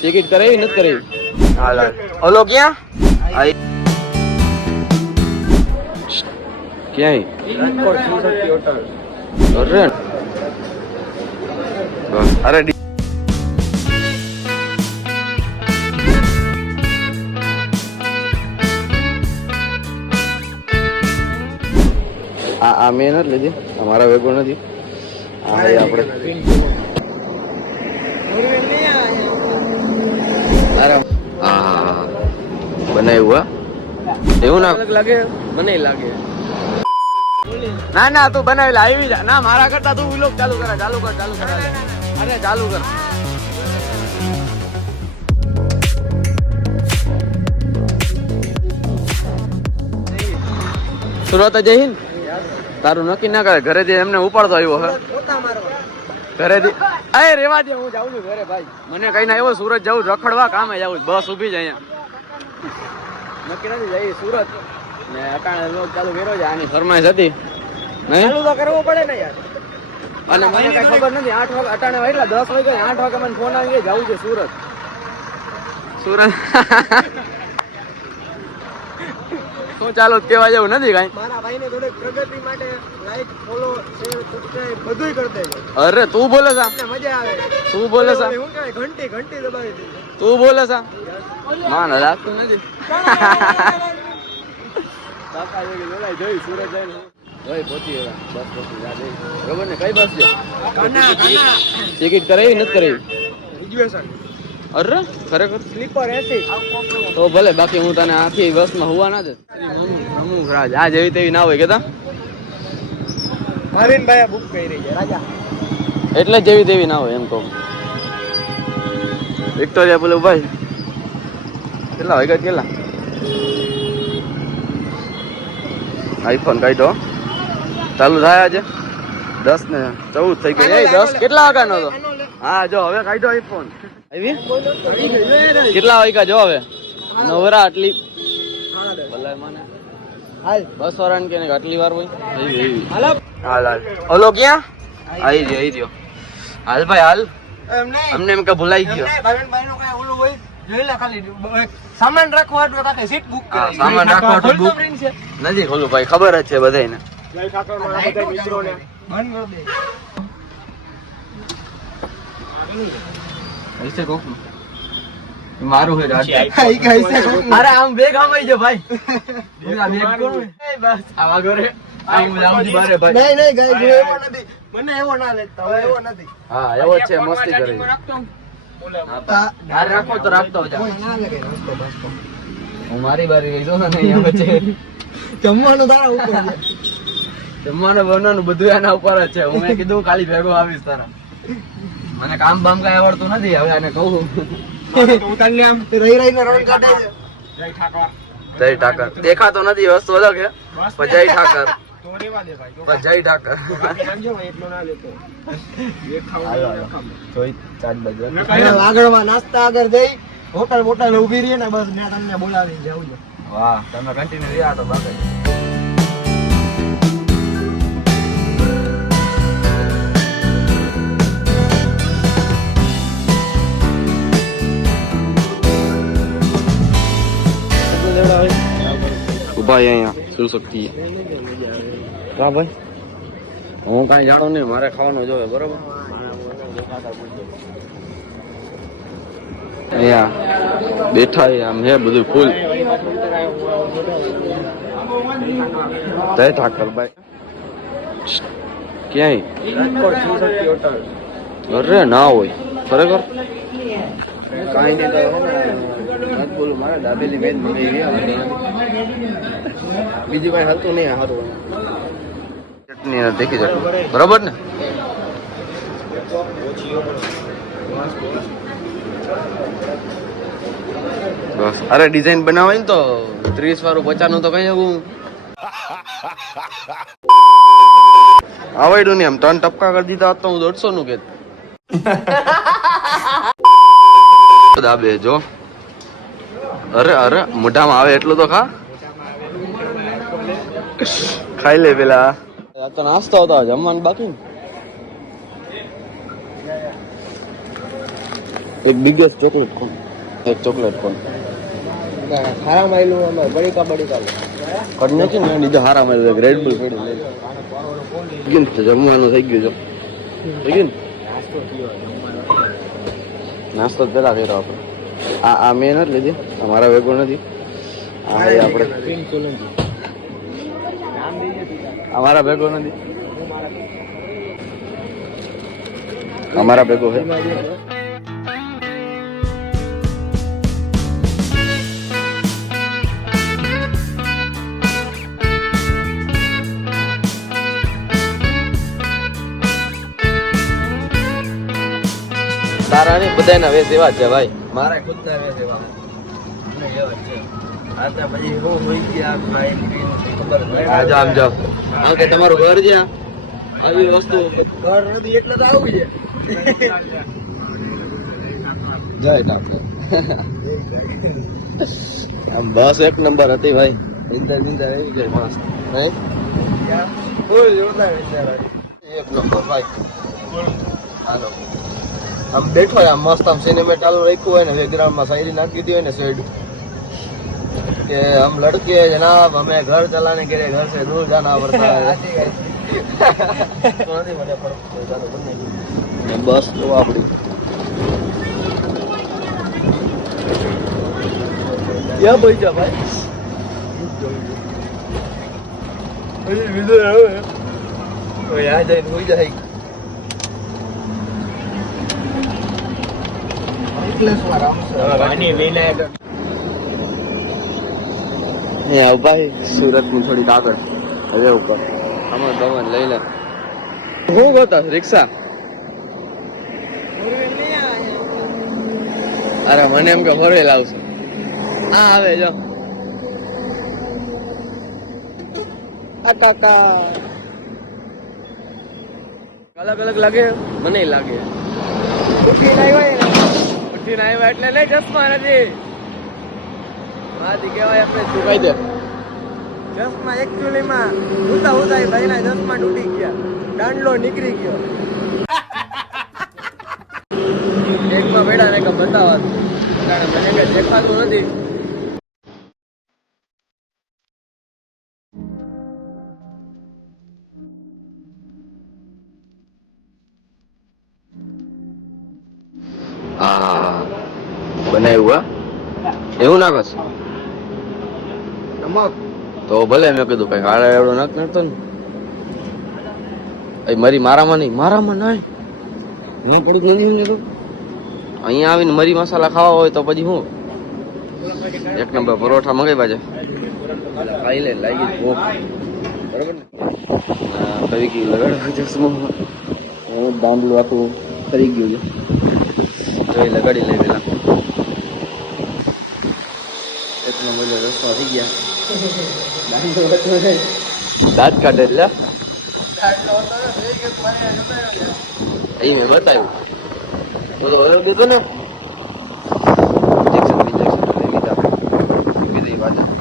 Ticket કરાવી નથી કરાવી? હાલ ઓલો ક્યાં ક્યાંય? અરે આ મેં નથી લીધી, અમારા વેગો નથી. આ આપણે બનાવ્યું એવું ના લાગે? મને લાગે. ના ના તું બનાવેલા આવી જા. ના મારા કરતા તું વ્લોગ ચાલુ કર. અરે ચાલુ કર. સુરત જઈ તારું નક્કી ના કરે. ઘરેથી એમને ઉપાડતો આવ્યો હે. ઘરેથી અરે રેવા દે, હું જાઉં છું ઘરે ભાઈ. મને કઈ ના આવ્યો સુરત જવું રખડવા, કામે જવું. બસ ઉભી જ અહીંયા. નક્કી નથી જઈ સુરત ને અટાણે વ્લોગ ચાલુ કર્યો છે. આની ફરમાઈશ હતી. ચાલુ તો કરવો પડે ને યાર. અને મને કઈ ખબર નથી. 8 વાગે અટાણે વાગ્યા 10 વાગે 8 વાગે મને ફોન આવી ગયો જવું છે સુરત. શું ચાલો કેવા જેવું નથી કઈ. મારા ભાઈને થોડીક પ્રગતિ માટે લાઈક ફોલો શેર સબસ્ક્રાઇબ બધુંય કરી દેજો. અરે તું બોલે છે? મજા આવે. તું બોલે છે? હું કહેવાય ઘંટી દબાવી દીધી. તું બોલે છે? ના લાગતું નથી. કાકા જોઈ સુરત જઈને જોઈ પહોંચી બસ પહોંચી બરોબર ને? કઈ બસ છે? ટિકિટ કરાવી નથી કરાવી? ગ્રેજ્યુએશન. અરે ખરેખર સ્લીપર એસી તો ભલે, બાકી હું તને આખી બસમાં હુવા ના દે. રાજ આ જેવી તેવી ના હોય કેતા. ભાવિન ભાઈ બુક કરી રહી છે રાજા. એટલે જેવી તેવી ના હોય એમ કહું. વિક્ટોરિયા બોલો ભાઈ. કેટલા વાગ્યા? કેટલા? આઈફોન કાઢો ચાલુ થાય આજે 10 ને 14 થઈ ગઈ. 10 કેટલા વાગ્યાનો હતો? હા જો હવે કાઢો આઈફોન. આવી કેટલા વાગ્યા? જો હવે નવરા આટલી ભલે મને હાલ બસ વાળા ને કે આટલી વાર હોય. હાલ ઓલો ક્યાં આવી ગયો. હાલ ભાઈ હાલ. અમને એમ કે ભૂલાઈ ગયો. ભાવિનભાઈ નો કઈ ઓલું હોય જોઈ લે. ખાલી સામાન રાખવા હતું કાકે સીટ બુક કરી. સામાન રાખવા તો બુક નથી ખોલું ભાઈ, ખબર જ છે બધાને. જય ઠાકર મારા બધા મિત્રોને બંધ કરી દે. ऐसे को मारू है रात કઈ કઈ अरे हम बेग हम आई जो भाई पूरा बेग को बस आवा करे આમ જાઉં છું બારે ભાઈ. નહીં ગાય એવો નથી. મને એવો ના લેતા હવે એવો નથી. હા એવો જ છે, મસ્તી કરી. હાર રાખો તો રાખતો જા. કોઈ ના લાગે રસ્તો બસ્તો. હું મારી બારી ગઈ છું ને અહીંયા વચ્ચે. જમવાનું તારા ઉપર છે. જમવાનું બનાવવાનું બધું એના ઉપર જ છે. હું કીધું ખાલી ભેગો આવીશ તારા. મને કામ બામ કઈ આવડતું નથી. હવે આને કહું ઉતારને આમ રહી ને રન કાઢે છે. જય ઠાકર. જય ઠાકર દેખાતો નથી, વસ્તુ અલગ છે. જય ઠાકર તો રેવા દે ભાઈ. બસ જય ઠાકર. બાકી સમજો ભાઈ એટલો ના લેતો. એક ખાવા જોઈ 4 બજે આગળમાં નાસ્તા આગળ જઈ હોટલ ઊભી રહી ને બસ મેં તમને બોલાવી જાઉં છું. વાહ તમે કન્ટિન્યુ રહ્યા તો બાકી. ઉભા અહીંયા શું શક્તિ હા ભાઈ. હું કઈ જાણું નહીં, મારે ખાવાનું જોવે બરોબર. અહીંયા બેઠા આમ હે બધું ફૂલ. જય ઠાકર ભાઈ. ક્યાંય અરે ના હોય ખરેખર કઈ નહીં તો બોલું. મારે દાબેલી બેન મળી ગયા, બીજું કઈ હાલતું નહીં. સારું ચટણી દેખી જતું બરોબર ને. બસ અરે ડિઝાઇન બનાવાય ને તો 30 વાળું 50 નું તો કઈ એવું આવડ્યું નહીં. આમ 3 ટપકા કરી દીધા તો હું 150 નું કે દાબે જો. અરે મોઢામાં આવે એટલું તો ખા. ખાઈ લે પેલા. આ તો નાસ્તો હતો, જમવાનું બાકી. એક બિગેસ્ટ ચોકલેટ કોણ એક ચોકલેટ કોણ ખારા માયલું અમે બળીકા કટ નથી ને લીધો હારા મળે એક રેડ બુલ પડી લઈ ગયું ને જમવાનું થઈ ગયું છે થઈ ગયું ને નાસ્તો જ પેલા કર્યો આપણે આ મેં નથી લીધી અમારા ભેગો નથી આ એ આપણે અમારા ભેગો નથી અમારા ભેગો છે તારા નહીં બધાના વેશ એવા જ છે ભાઈ મારા ખુદ ના રહે સેવા આ તો પછી હું હોઈ ગયા ખાઈ ખબર આ જાઓ આમ જાઓ આમ કે તમારું ઘર છે આવી વસ્તુ ઘર નથી એટલે તો આવું છે જાય આપણે આમ બસ એક નંબર હતી ભાઈ ઇન્ટર ઇન્ટર આવી જાય મસ્ત નહીં ફૂલ જોરદાર વિચાર એક નંબર ભાઈ હાલો આમ બેઠો હોય આમ મસ્ત આમ સિનેમેટ ચાલુ રાખ્યું હોય ને બેકગ્રાઉન્ડ માં શાયરી નાખી દીધી હોય ને સાઈડ કે હમ લડકે જનાબ હમે ઘર ચલાને કે ઘર से दूर जाना पड़ता है બસ તો આપડી ક્યાં ભાઈ જા ભાઈ હજી વિડિયો આવે ઓય આ જઈને હોઈ જાય ભાઈ સુરત ની થોડીક આગળ હવે ઉપર અમે દમન લઈ લે હું ગોતા રિક્ષા અરે મને એમ કે ફોરવેલ આવશે હા આવે જો આ કાકા અલગ અલગ લાગે મને લાગે ઉઠીને આવ્યા એટલે લઈ ચશ્મા નથી માથી કહેવાય આપણે ચુકાઈ દે ચશ્મા એકચ્યુઅલી માં ઉતા ઉતા ભાઈ ના ચશ્મા તૂટી ગયા દાંડલો નીકળી ગયો એકમાં બેડા ને બતાવવાનું કારણ મને કઈ દેખાતું નથી હા બનાવ્યું એવું ના કરશે નમક તો ભલે મેં કીધું કઈ કાળા એવડો નાખ નતો ને મરી મારામાં નહીં હું થોડુંક નથી સમજતો અહીંયા આવીને મરી મસાલા ખાવા હોય તો પછી હું એક નંબર પરોઠા મંગાવ્યા છે ખાઈ લે લાગી ભૂખ બરોબર ને કઈ ગયું લગાડવા ચશ્મો દાંડલું આખું કરી ગયું છે તો એ લગાડી લે પેલા એક નંબર રસ્તા થઈ ગયા દાંત કાઢે એટલે અહીં મેં બતાવ્યું બોલો હવે બેઠો ને ઇન્જેક્શન લઈ લીધા કીધી પાછા